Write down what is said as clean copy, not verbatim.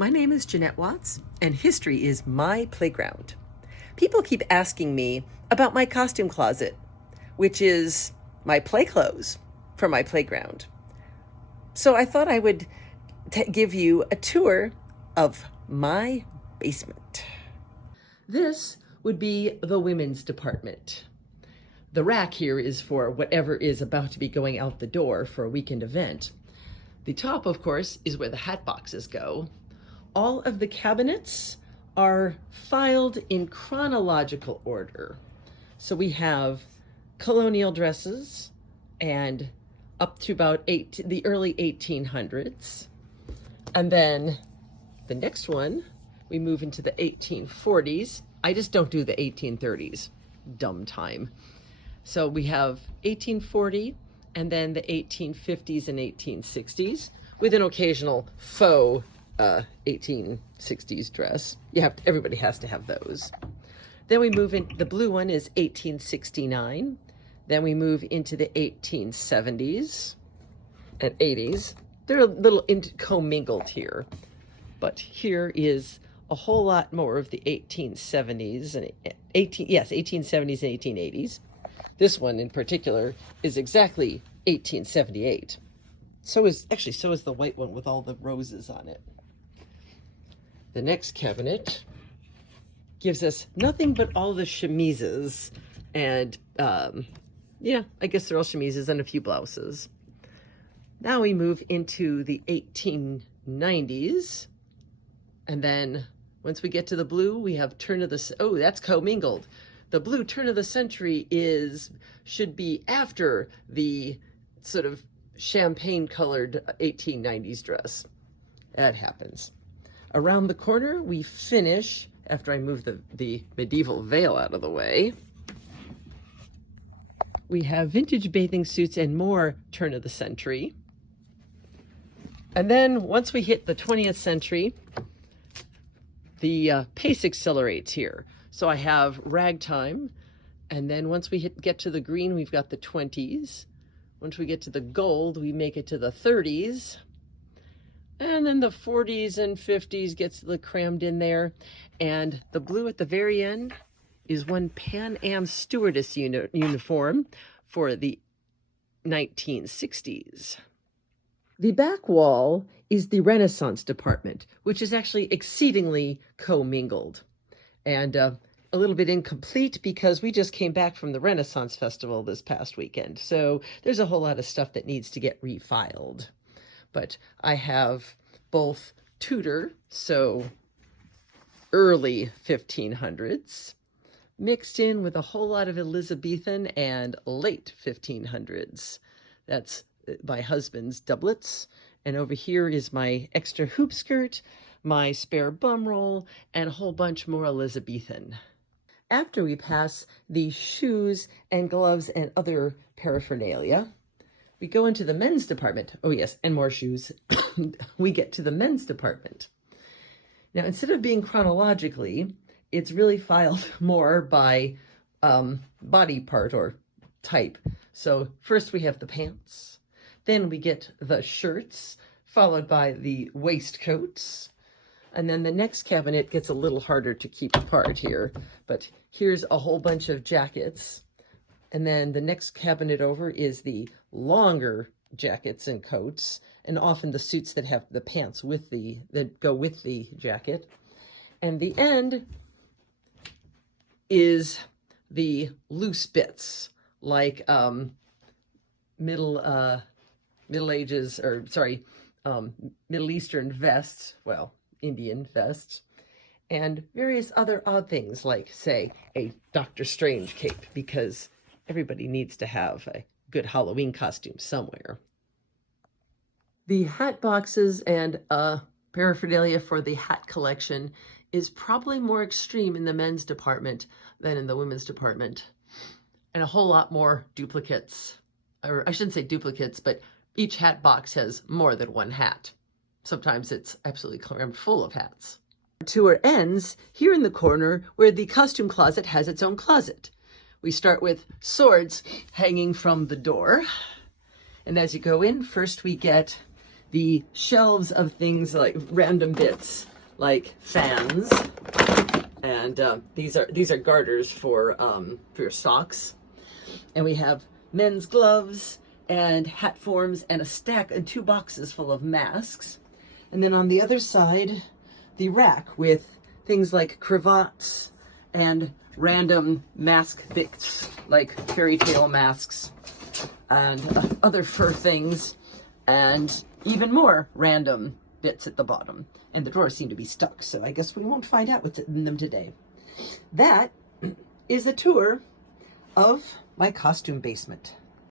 My name is Jeanette Watts, and history is my playground. People keep asking me about my costume closet, which is my play clothes for my playground. So I thought I would give you a tour of my basement. This would be the women's department. The rack here is for whatever is about to be going out the door for a weekend event. The top, of course, is where the hat boxes go. All of the cabinets are filed in chronological order. So we have colonial dresses and up to about the early 1800s. And then the next one, we move into the 1840s. I just don't do the 1830s. Dumb time. So we have 1840 and then the 1850s and 1860s with an occasional faux 1860s dress. Everybody has to have those. Then we move in, the blue one is 1869. Then we move into the 1870s and 80s. They're a little commingled here, but here is a whole lot more of the 1870s and 1870s and 1880s. This one in particular is exactly 1878. So is the white one with all the roses on it. The next cabinet gives us nothing but all the chemises and I guess they're all chemises and a few blouses. Now we move into the 1890s, and then once we get to the blue, we have that's commingled. The blue turn of the century should be after the sort of champagne colored 1890s dress. That happens. Around the corner, we finish, after I move the medieval veil out of the way, we have vintage bathing suits and more turn of the century. And then once we hit the 20th century, the pace accelerates here. So I have ragtime, and then once we get to the green, we've got the 20s. Once we get to the gold, we make it to the 30s. And then the 40s and 50s gets crammed in there. And the blue at the very end is one Pan Am stewardess uniform for the 1960s. The back wall is the Renaissance department, which is actually exceedingly commingled. And a little bit incomplete because we just came back from the Renaissance Festival this past weekend. So there's a whole lot of stuff that needs to get refiled. But I have both Tudor, so early 1500s, mixed in with a whole lot of Elizabethan and late 1500s. That's my husband's doublets. And over here is my extra hoop skirt, my spare bum roll, and a whole bunch more Elizabethan. After we pass the shoes and gloves and other paraphernalia, we go into the men's department. Oh yes, and more shoes. We get to the men's department. Now, instead of being chronologically, it's really filed more by body part or type. So first we have the pants, then we get the shirts, followed by the waistcoats. And then the next cabinet gets a little harder to keep apart here, but here's a whole bunch of jackets. And then the next cabinet over is the longer jackets and coats, and often the suits that have the pants that go with the jacket. And the end is the loose bits, like Middle Eastern vests, Indian vests, and various other odd things like, say, a Doctor Strange cape, because everybody needs to have a good Halloween costume somewhere. The hat boxes and paraphernalia for the hat collection is probably more extreme in the men's department than in the women's department, and a whole lot more duplicates, or I shouldn't say duplicates, but each hat box has more than one hat. Sometimes it's absolutely crammed full of hats. The tour ends here in the corner where the costume closet has its own closet. We start with swords hanging from the door. And as you go in, first we get the shelves of things like random bits, like fans, and these are garters for your socks. And we have men's gloves and hat forms and a stack and 2 boxes full of masks. And then on the other side, the rack with things like cravats and random mask bits like fairy tale masks and other fur things, and even more random bits at the bottom. And the drawers seem to be stuck, so I guess we won't find out what's in them today. That is a tour of my costume basement.